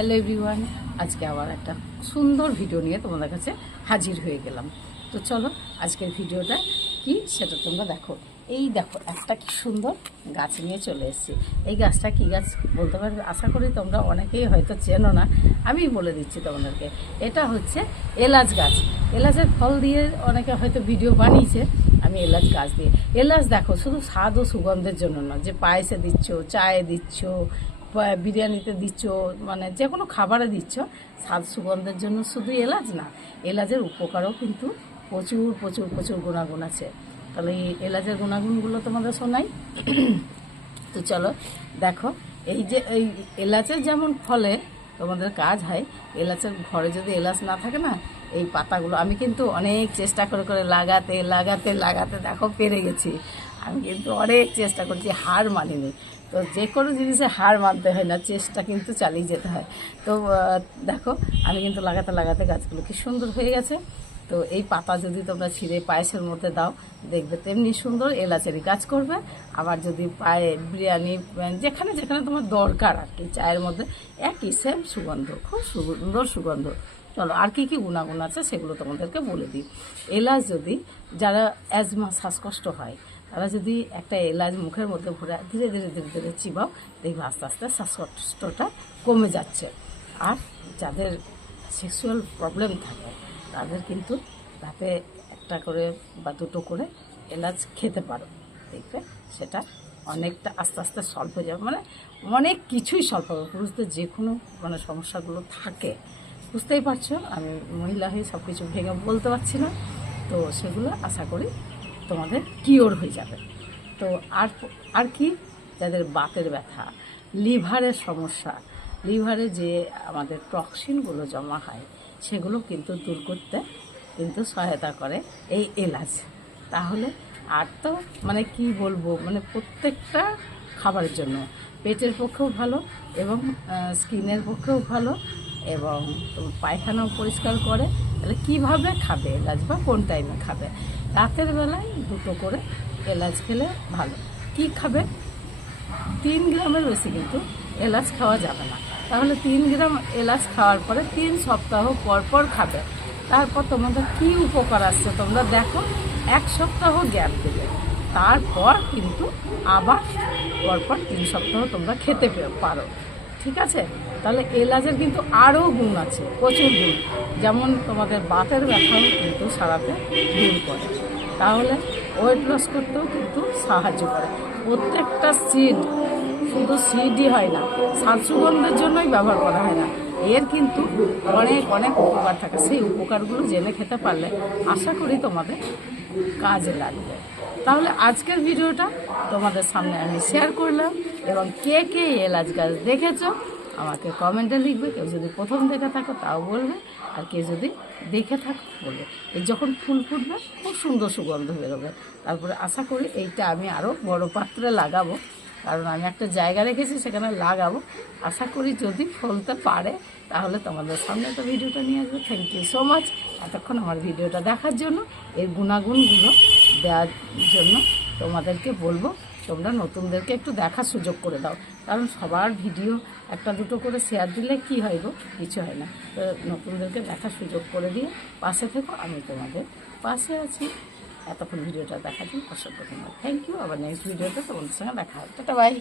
Hello everyone, আজকে আবার একটা সুন্দর ভিডিও নিয়ে তোমাদের কাছে হাজির হয়ে গেলাম। তো চলো আজকের ভিডিওটা কি সেটা তোমরা দেখো। এই দেখো একটা কি সুন্দর গাছ নিয়ে চলে এসেছি। এই গাছটা কি গাছ বলতে পারবে? আশা করি তোমরা অনেকেই হয়তো চেনো না, আমি বলে দিচ্ছি তোমাদেরকে। এটা হচ্ছে এলাচ গাছ। এলাচের ফল দিয়ে অনেকে হয়তো ভিডিও বানিয়েছে, আমি এলাচ গাছ দিয়ে। এলাচ দেখো শুধু স্বাদ ও সুগন্ধের জন্য না, যে পায়েসে দিচ্ছ, চায়ে দিচ্ছ, বিরিয়ানিতে দিচ্ছ, মানে যে কোনো খাবারে দিচ্ছ, স্বাদ সুগন্ধের জন্য শুধু এলাচ না, এলাচের উপকারও কিন্তু প্রচুর প্রচুর প্রচুর গুণাগুণ আছে। তাহলে এই এলাচের গুণাগুণগুলো তোমাদের শোনাই। তো চলো দেখো, এই যে এই এলাচের যেমন ফলে তোমাদের কাজ হয়, এলাচের ঘরে যদি এলাচ না থাকে না, এই পাতাগুলো আমি কিন্তু অনেক চেষ্টা করে করে লাগাতে লাগাতে লাগাতে দেখো পেরে গেছি। আমি কিন্তু অনেক চেষ্টা করছি, হার মানিনি। তো যে কোনো জিনিসে হার মানতে হয় না, চেষ্টা কিন্তু চালিয়ে যেতে হয়। তো দেখো আমি কিন্তু লাগাতে লাগাতে গাছগুলো কি সুন্দর হয়ে গেছে। তো এই পাতা যদি তোমরা ছিঁড়ে পায়েসের মধ্যে দাও, দেখবে তেমনি সুন্দর এলাচেরই কাজ করবে। আবার যদি পায়ে বিরিয়ানি, যেখানে যেখানে তোমার দরকার আর কি, চায়ের মধ্যে একই সেম সুগন্ধ, খুব সুন্দর সুগন্ধ। চলো আর কি কি গুণাগুণ আছে সেগুলো তোমাদেরকে বলে দিই। এলাচ যদি যারা অ্যাজমা শ্বাসকষ্ট হয়, তারা যদি একটা এলাচ মুখের মধ্যে ভরে ধীরে ধীরে ধীরে ধীরে চিবাও, দেখবে আস্তে আস্তে শ্বাসকষ্টটা কমে যাচ্ছে। আর যাদের সেক্সুয়াল প্রবলেম থাকে তাদের কিন্তু রাতে একটা করে বা দুটো করে এলাচ খেতে পারো, দেখবে সেটা অনেকটা আস্তে আস্তে সলভ হয়ে যাবে। মানে অনেক কিছুই সলভ হবে। পুরুষদের যে কোনো মানে সমস্যাগুলো থাকে, বুঝতেই পারছো, আমি মহিলা হয়ে সব কিছু ভেঙে বলতে পারছি না, তো সেগুলো আশা করি তোমাদের কিওর হয়ে যাবে। তো আর আর কি, যাদের বাতের ব্যথা, লিভারের সমস্যা, লিভারে যে আমাদের টক্সিনগুলো জমা হয় সেগুলো কিন্তু দূর করতে কিন্তু সহায়তা করে এই এলাচ। তাহলে আর তো মানে কি বলবো, মানে প্রত্যেকটা খাবারের জন্য, পেটের পক্ষেও ভালো এবং স্কিনের পক্ষেও ভালো, এবং পায়খানাও পরিষ্কার করে। তাহলে কীভাবে খাবে এলাচ বা কোন টাইমে খাবে? রাতের বেলায় দুটো করে এলাচ খেলে ভালো। কি খাবে? 3 গ্রামের বেশি কিন্তু এলাচ খাওয়া যাবে না। তাহলে 3 গ্রাম এলাচ খাওয়ার পরে 3 সপ্তাহ পর পর খাবে। তারপর তোমাদের কি উপকার আসছে তোমরা দেখো। 1 সপ্তাহ গ্যাপ দেবে, তারপর কিন্তু আবার পরপর 3 সপ্তাহ তোমরা খেতে পারো, ঠিক আছে? তাহলে এলাচের কিন্তু আরও গুণ আছে, প্রচুর গুণ। যেমন তোমাদের বাতের ব্যথাও কিন্তু সারাতে দূর করে, তাহলে ওয়েট লস করতেও কিন্তু সাহায্য করে। প্রত্যেকটা সিড, শুধু সিডই হয় না, স্বাদ সুগন্ধের জন্যই ব্যবহার করা হয় না, এর কিন্তু অনেক অনেক উপকার থাকে। সেই উপকারগুলো জেনে খেতে পারলে আশা করি তোমাদের কাজে লাগবে। তাহলে আজকের ভিডিওটা তোমাদের সামনে আমি শেয়ার করলাম, এবং কে কে এলাচ গাছ দেখেছো আমাকে কমেন্টে লিখবে। কেউ যদি প্রথম দেখে থাকো তাও বলবে, আর কেউ যদি দেখে থাকো বলবে। এই যখন ফুল ফুটবে খুব সুন্দর সুগন্ধ বেরোবে। তারপরে আশা করি এইটা আমি আরও বড় পাত্রে লাগাবো, কারণ আমি একটা জায়গা রেখেছি সেখানে লাগাবো। আশা করি যদি ফলতে পারে তাহলে তোমাদের সামনে তো ভিডিওটা নিয়ে আসবো। থ্যাংক ইউ সো মাচ এতক্ষণ আমার ভিডিওটা দেখার জন্য। এর গুণাগুণগুলো দেওয়ার জন্য তোমাদেরকে বলবো, তোমরা নতুনদেরকে একটু দেখার সুযোগ করে দাও। কারণ সবার ভিডিও একটা দুটো করে শেয়ার দিলে কি হয় গো, কিছু হয় না। তো নতুনদেরকে দেখার সুযোগ করে দিয়ে পাশে থেকো, আমি তোমাদের পাশে আছি। এতক্ষণ ভিডিওটা দেখার জন্য অসংখ্য ধন্যবাদ। Thank you. আবার নেক্সট ভিডিওতে তোমাদের সঙ্গে দেখা হবে। Tata, by.